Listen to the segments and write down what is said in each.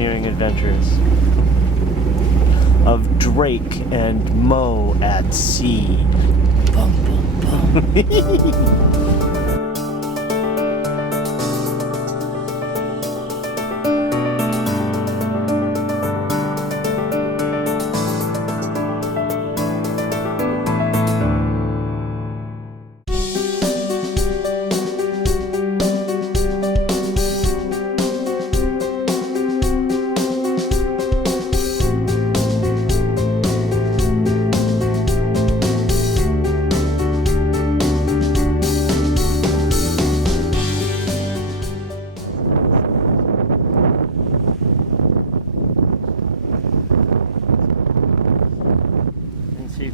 continuing adventures of Drake and Mo at sea. Bum, bum, bum.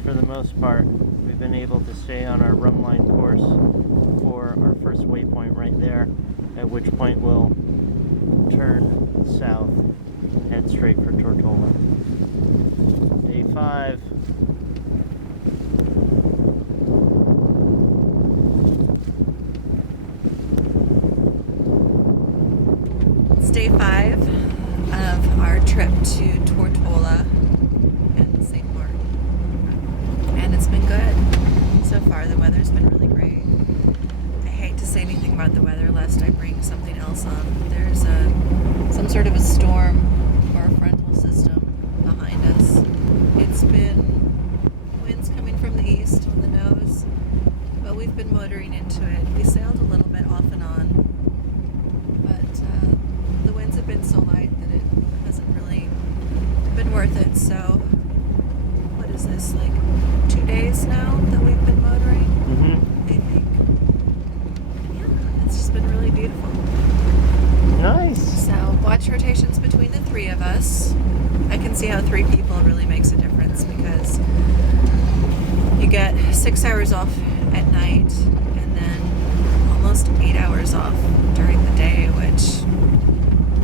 For the most part, we've been able to stay on our rumline course for our first waypoint right there, at which point we'll turn south, head straight for Tortola. Day 5. It's day 5 of our trip to Tortola and St. Martin. And it's been good. So far, the weather's been really great. I hate to say anything about the weather lest I bring something else on. There's some sort of a storm or a frontal system behind us. It's been winds coming from the east on the nose, but we've been motoring into it. We sailed a little bit off and on, but the winds have been so light that it hasn't really been worth it. So what is this, like 2 days now that we've been motoring? I think. Yeah, it's just been really beautiful. Nice. So watch rotations between the 3 of us. I can see how 3 people really makes a difference, because you get 6 hours off at night and then almost 8 hours off during the day, which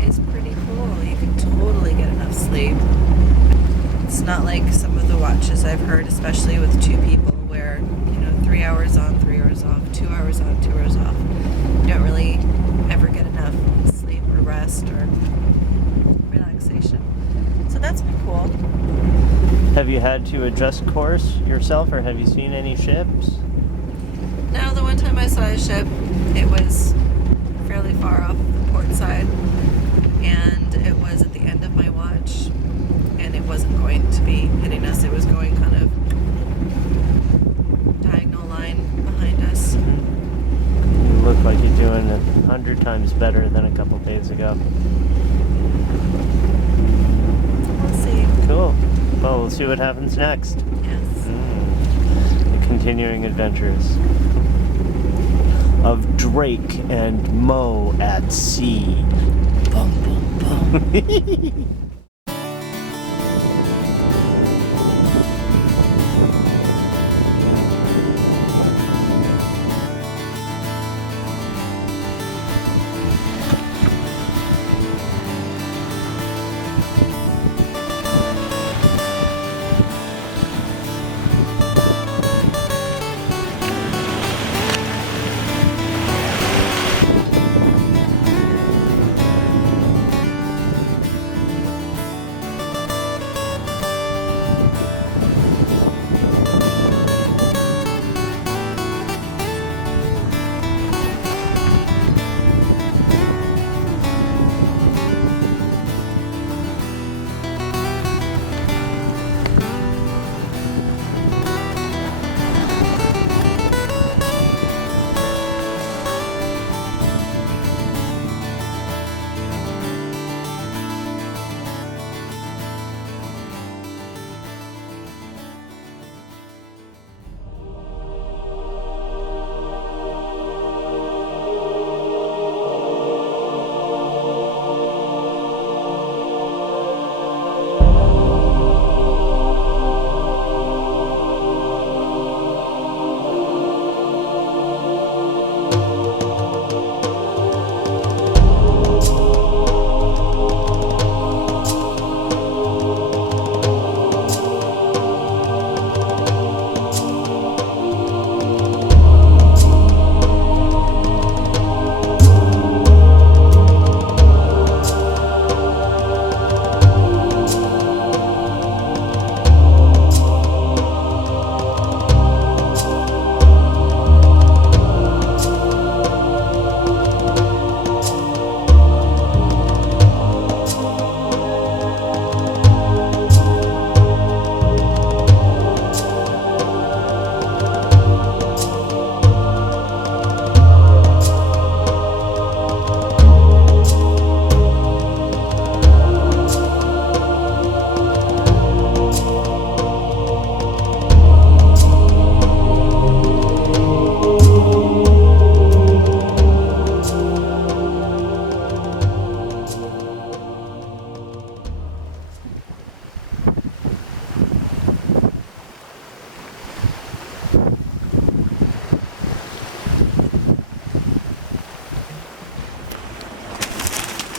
is pretty cool. You can totally get enough sleep. It's not like some of the watches I've heard, especially with 2 people, where, 3 hours on, 3 hours off, 2 hours on, 2 hours off. You don't really ever get enough sleep or rest or relaxation. So that's been cool. Have you had to adjust course yourself, or have you seen any ships? Now, the one time I saw a ship, it was fairly far off the port side, and it was at the end of my watch. And it wasn't going to be hitting us. It was going kind of diagonal line behind us. You look like you're doing 100 times better than a couple days ago. We'll see. Cool. Well, we'll see what happens next. Yes. The continuing adventures of Drake and Mo at sea. Bum, bum, bum.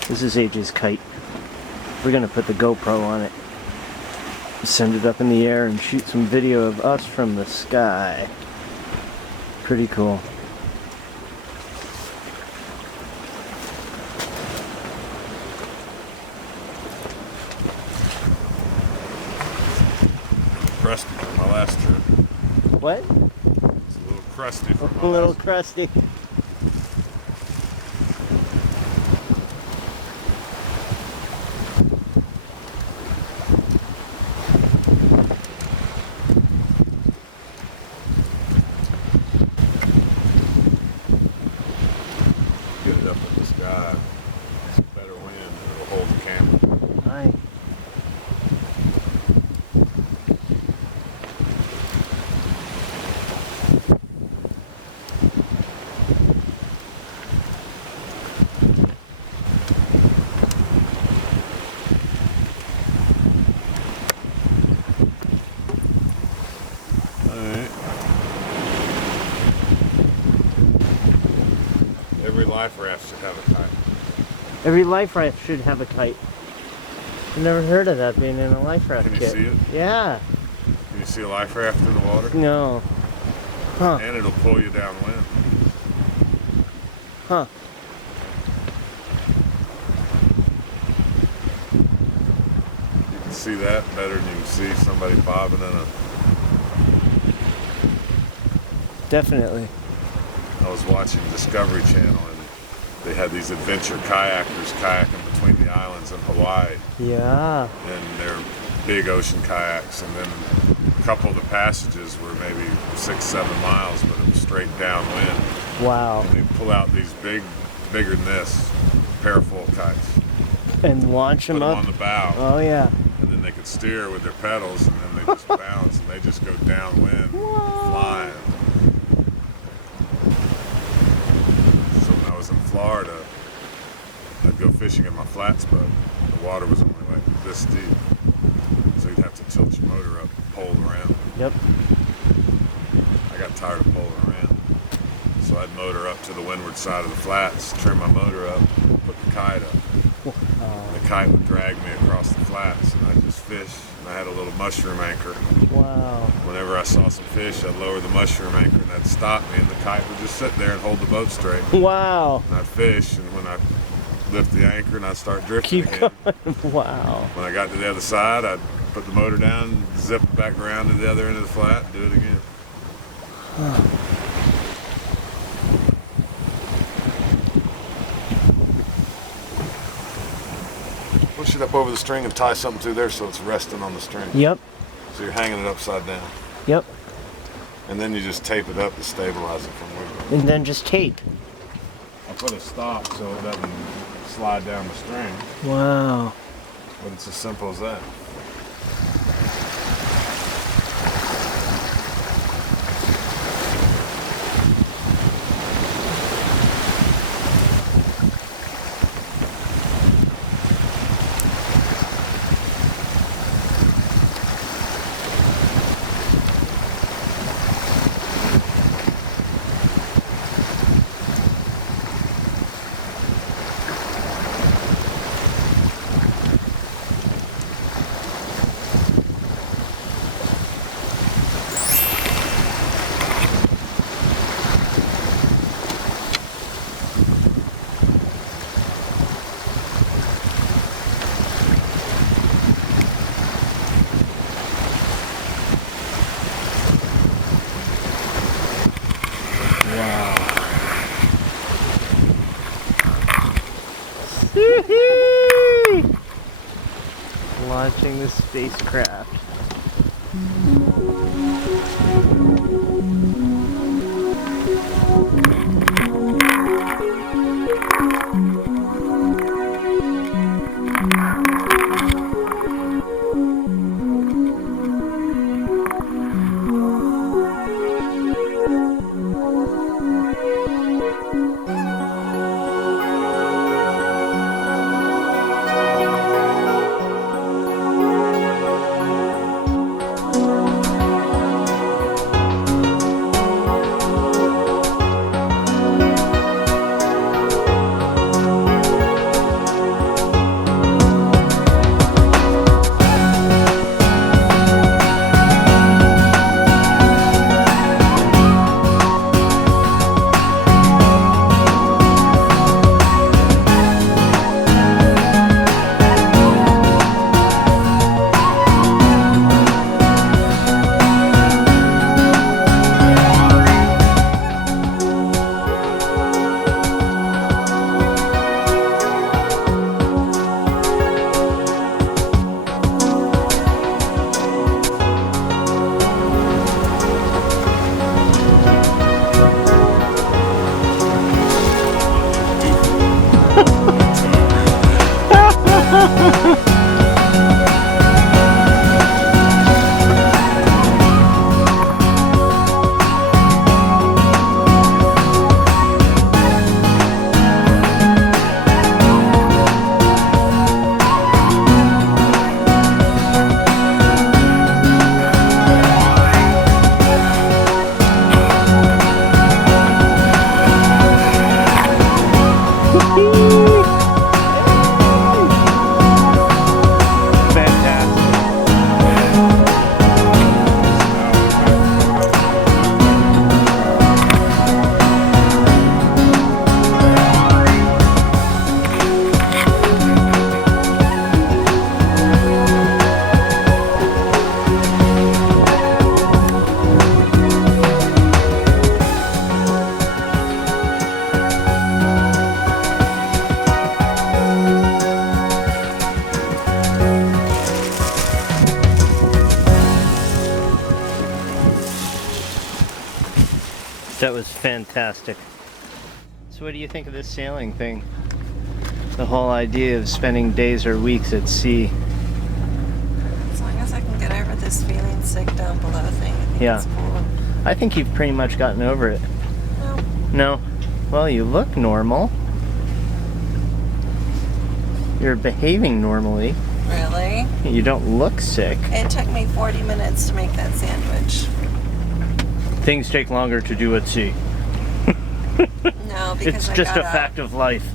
This is AJ's kite. We're gonna put the GoPro on it. Send it up in the air and shoot some video of us from the sky. Pretty cool. Crusty from my last trip. What? It's a little crusty from my A little last crusty. Get it up in the sky. It's a better wind and it'll hold the camera. Aye. Alright. Every life raft should have a kite. Every life raft should have a kite. I've never heard of that being in a life raft Can you kit. see it? Yeah. Can you see a life raft in the water? No. Huh. And it'll pull you downwind. Huh. You can see that better than you can see somebody bobbing in a... Definitely. I was watching Discovery Channel and they had these adventure kayakers kayaking between the islands in Hawaii. Yeah. And they're big ocean kayaks, and then a couple of the passages were maybe 6-7 miles, but it was straight downwind. Wow. And they pull out these bigger than this, parafoil kites, And launch put them them up. on the bow, Oh yeah. and then they could steer with their pedals, and then they just bounce, and they just go downwind, flying. So when I was in Florida, I'd go fishing in my flats boat. The water was only like this deep. So you'd have to tilt your motor up, pole around. Yep. I got tired of poling around. So I'd motor up to the windward side of the flats, trim my motor up, put the kite up. And the kite would drag me across the flats, and I'd just fish. And I had a little mushroom anchor. Wow. Whenever I saw some fish, I'd lower the mushroom anchor, and that'd stop me, and the kite would just sit there and hold the boat straight. Wow. And I'd fish, and when I lift the anchor, and I'd start drifting Keep again. going. Wow. When I got to the other side, I'd put the motor down, zip it back around to the other end of the flat, do it again. Push it up over the string and tie something through there so it's resting on the string. Yep. So you're hanging it upside down. Yep. And then you just tape it up to stabilize it from wiggling. And then just tape. I put a stop so it doesn't slide down the string, Wow. but it's as simple as that. Launching the spacecraft. That was fantastic. So what do you think of this sailing thing? The whole idea of spending days or weeks at sea. As long as I can get over this feeling sick down below thing, I think Yeah. it's cool. I think you've pretty much gotten over it. No. No? Well, you look normal. You're behaving normally. Really? You don't look sick. It took me 40 minutes to make that sandwich. Things take longer to do at sea. No, because It's I just got a up, fact of life.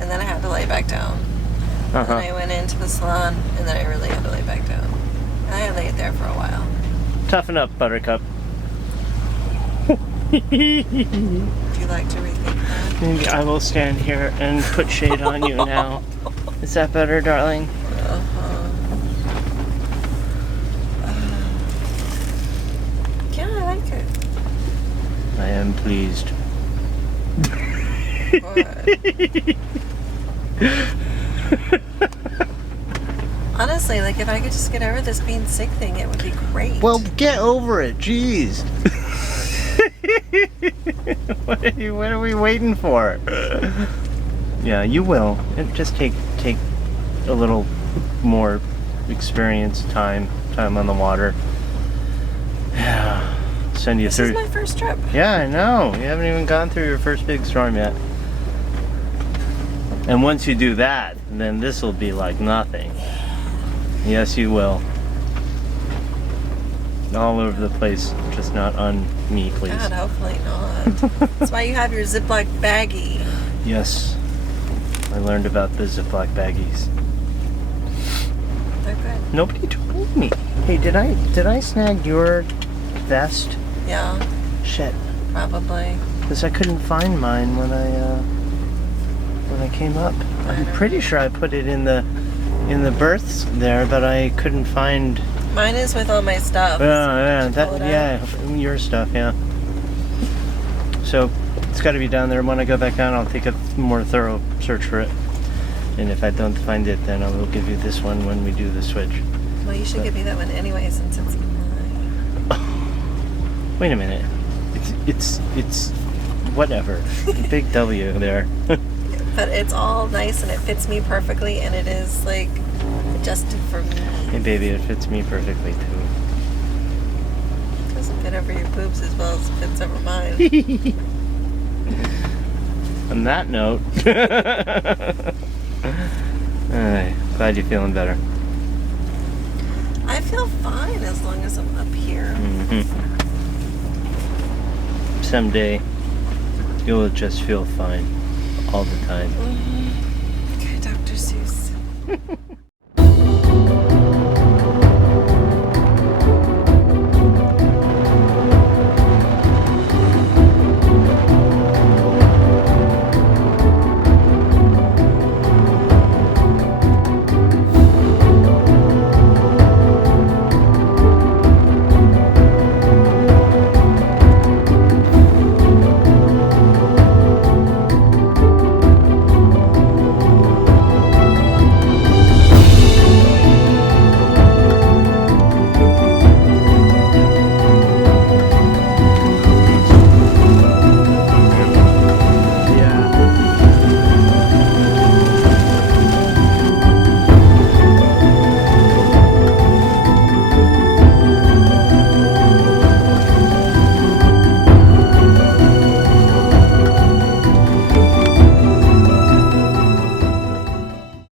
and then I had to lay back down. And Uh-huh. I went into the salon, and then I really had to lay back down. And I laid there for a while. Toughen up, Buttercup. Would you like to rethink that? I will stand here and put shade on you now. Is that better, darling? Yeah, I like it. I am pleased. Good. Honestly, like if I could just get over this being sick thing, it would be great. Well, get over it, jeez. What are we waiting for? Yeah, you will. It just take a little more experience, time on the water. Yeah. Send you this through. is my first trip. Yeah, I know. You haven't even gone through your first big storm yet. And once you do that, then this will be like nothing. Yes, you will. All over the place, just not on me, please. God, hopefully not. That's why you have your Ziploc baggie. Yes. I learned about the Ziploc baggies. They're good. Nobody told me. Hey, did I snag your vest? Yeah, Shit. probably. Because I couldn't find mine when I came up. I'm pretty sure I put it in the berths there, but I couldn't find. Mine is with all my stuff. Yeah, Did you pull it out? your stuff, yeah. So it's got to be down there. When I go back down, I'll take a more thorough search for it. And if I don't find it, then I will give you this one when we do the switch. Well, you should give me that one anyway, since it's mine. Wait a minute. It's whatever. Big W there. But it's all nice and it fits me perfectly, and it is like adjusted for me. Hey baby, it fits me perfectly too. It doesn't fit over your boobs as well as it fits over mine. On that note, alright, glad you're feeling better. I feel fine as long as I'm up here. Someday, you'll just feel fine all the time. Okay, Dr. Seuss.